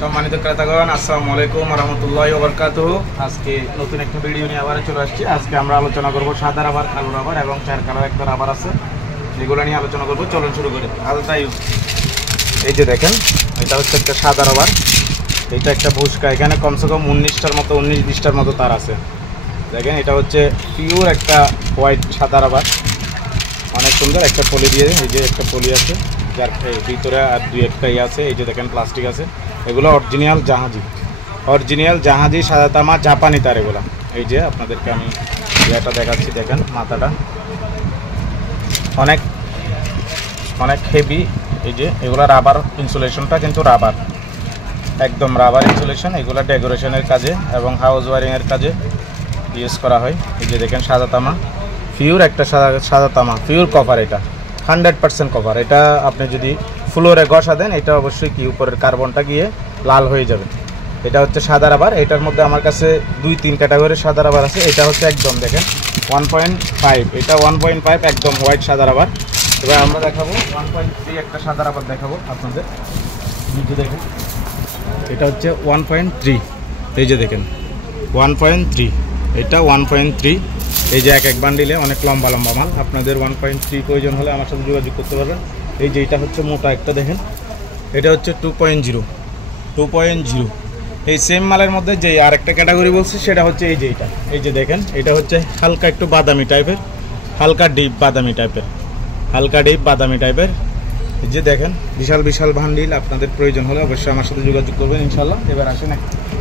সম্মানিত ক্রেতাগণ, আসসালামু আলাইকুম ওয়া রাহমাতুল্লাহি ওয়া বারাকাতুহু। আজকে নতুন একটা ভিডিও নিয়ে আবার চলে আসছি। আজকে আমরা আলোচনা করব সাদা রাবার, কালো রাবার এবং চার কালার একটা রাবার আছে, এগুলো নিয়ে আলোচনা করব। চলুন শুরু করি। আলট্রা ইউজ, এই যে দেখেন, এটা হচ্ছে একটা সাদা রাবার, এটা একটা ভুসকা। এখানে কমসে কম 19-20টার মতো তার আছে। দেখেন, এটা হচ্ছে পিওর একটা হোয়াইট সাদা রাবার, অনেক সুন্দর একটা পলি দিয়ে। এই যে একটা পলি আছে, যার ভিতরে আর দুই একটা আছে। এই যে দেখেন প্লাস্টিক আছে। এগুলো অরিজিনাল জাহাজি সাদা তামা জাপানি তার এগুলো। এই যে আপনাদেরকে আমি এটা দেখাচ্ছি, দেখেন মাথাটা অনেক অনেক হেভি। এই যে এগুলো রাবার ইনসুলেশনটা কিন্তু রাবার, একদম রাবার ইনসুলেশন। এগুলো ডেকোরেশনের কাজে এবং হাউস ওয়ারিংয়ের কাজে ইউজ করা হয়। এই যে দেখেন সাদা তামা, পিওর একটা সাদা তামা, পিওর কভার। এটা 100% কভার। এটা আপনি যদি ফ্লোরে ঘষা দেন, এটা অবশ্যই কি উপরের কার্বনটা গিয়ে লাল হয়ে যাবে। এটা হচ্ছে সাদা রাবার। এটার মধ্যে আমার কাছে 2-3 ক্যাটাগরির সাদা রাবার আছে। এটা হচ্ছে একদম দেখেন 1.5, এটা 1.5 একদম হোয়াইট সাদা রাবার। এবার আমরা দেখাবো 1.3 একটা সাদা রাবার দেখাবো আপনাদের। নিচে দেখেন, এটা হচ্ছে 1.3। এই যে দেখেন 1.3, এটা 1.3। এই যে এক বান্ডিলে অনেক লম্বা লম্বা মাল। আপনাদের 1.3 প্রয়োজন হলে আমার সাথে যোগাযোগ করতে পারবেন। এই যে এটা হচ্ছে মোটা একটা, দেখেন এটা হচ্ছে 2.0। এই সেম মালের মধ্যে যে আরেকটা ক্যাটাগরি বলছি, সেটা হচ্ছে এই যে এটা। এই যে দেখেন, এটা হচ্ছে হালকা একটু বাদামি টাইপের, হালকা ডিপ বাদামি টাইপের। এই যে দেখেন বিশাল বিশাল বান্ডিল। আপনাদের প্রয়োজন হলে অবশ্যই আমার সাথে যোগাযোগ করবেন ইনশাল্লাহ। এবার আসেন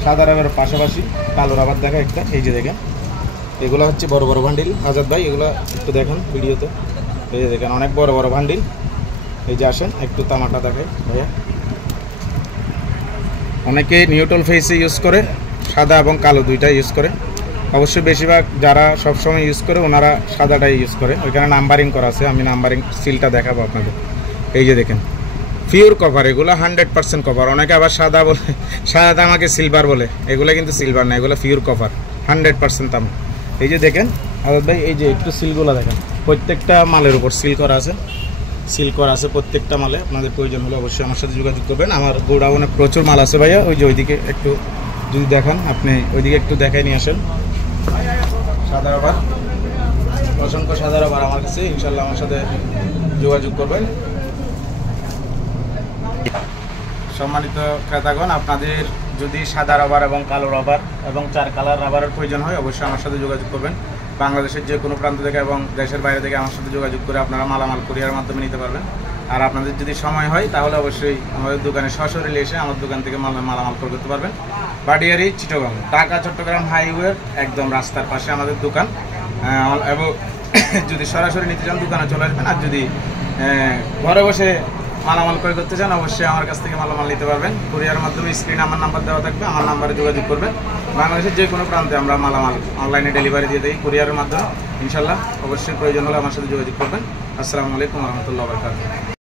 সাদা রাবারের পাশাপাশি কালো রাবার দেখা একটা। এই যে দেখেন, এগুলো হচ্ছে বড় বড় বান্ডিল। আজাদ ভাই, এগুলো একটু দেখেন ভিডিওতে। এই যে দেখেন অনেক বড় বড় বান্ডিল। এই যে আসেন একটু তামাটা দেখাই ভাইয়া। অনেকে নিউট্রাল ফেসে ইউজ করে, সাদা এবং কালো দুইটা ইউজ করে। অবশ্যই বেশিরভাগ যারা সবসময় ইউজ করে ওনারা সাদাটাই ইউজ করে। ওইখানে নাম্বারিং করা আছে, আমি নাম্বারিং সিলটা দেখাবো আপনাদের। এই যে দেখেন পিওর কভার, এগুলো 100% কভার। অনেকে আবার সাদা বলে, সাদা তামাকে সিলভার বলে। এগুলো কিন্তু সিলভার না, এগুলো পিওর কভার, 100% তামা। এই যে দেখেন আজাদ ভাই, এই যে একটু সিলগুলো দেখেন, প্রত্যেকটা মালের উপর সিল করা আছে প্রত্যেকটা মালে। আপনাদের প্রয়োজন হলে অবশ্যই আমার সাথে যোগাযোগ করবেন। আমার গোডাউনে প্রচুর মাল আছে ভাইয়া। ওই যে ওইদিকে একটু যদি দেখান, আপনি ওইদিকে একটু দেখাই নিয়ে আসেন। সাদা রাবার, অসংখ্য সাদা রাবার আমার কাছে। ইনশাল্লাহ আমার সাথে যোগাযোগ করবেন। সম্মানিত ক্রেতাগণ, আপনাদের যদি সাদা রাবার এবং কালো রাবার এবং চার কালার রাবারের প্রয়োজন হয়, অবশ্যই আমার সাথে যোগাযোগ করবেন। বাংলাদেশের যে কোনো প্রান্ত থেকে এবং দেশের বাইরে থেকে আমার সাথে যোগাযোগ করে আপনারা মালামাল কুরিয়ার মাধ্যমে নিতে পারবেন। আর আপনাদের যদি সময় হয় তাহলে অবশ্যই আমাদের দোকানে সরাসরি এসে আমার দোকান থেকে মালামাল ক্রয় করতে পারবেন। বাডিয়ারি, চিটাগং, ঢাকা চট্টগ্রাম হাইওয়ের একদম রাস্তার পাশে আমাদের দোকান। এবং যদি সরাসরি নিতে চান দোকানে চলে আসবেন। আর যদি ঘরে বসে মালামাল ক্রয় করতে চান, অবশ্যই আমার কাছ থেকে মালামাল নিতে পারবেন। কুরিয়ার মাধ্যমে স্ক্রিনে আমার নাম্বার দেওয়া থাকবে, আমার নাম্বারে যোগাযোগ করবেন। বাংলাদেশের যে কোনো প্রান্তে আমরা মালামাল অনলাইনে ডেলিভারি দিয়ে দিই কুরিয়ারের মাধ্যমে। ইনশাল্লাহ অবশ্যই প্রয়োজন হলে আমার সাথে যোগাযোগ করবেন। আসসালামু আলাইকুম ওয়া রাহমাতুল্লাহি ওয়া বারাকাতুহু।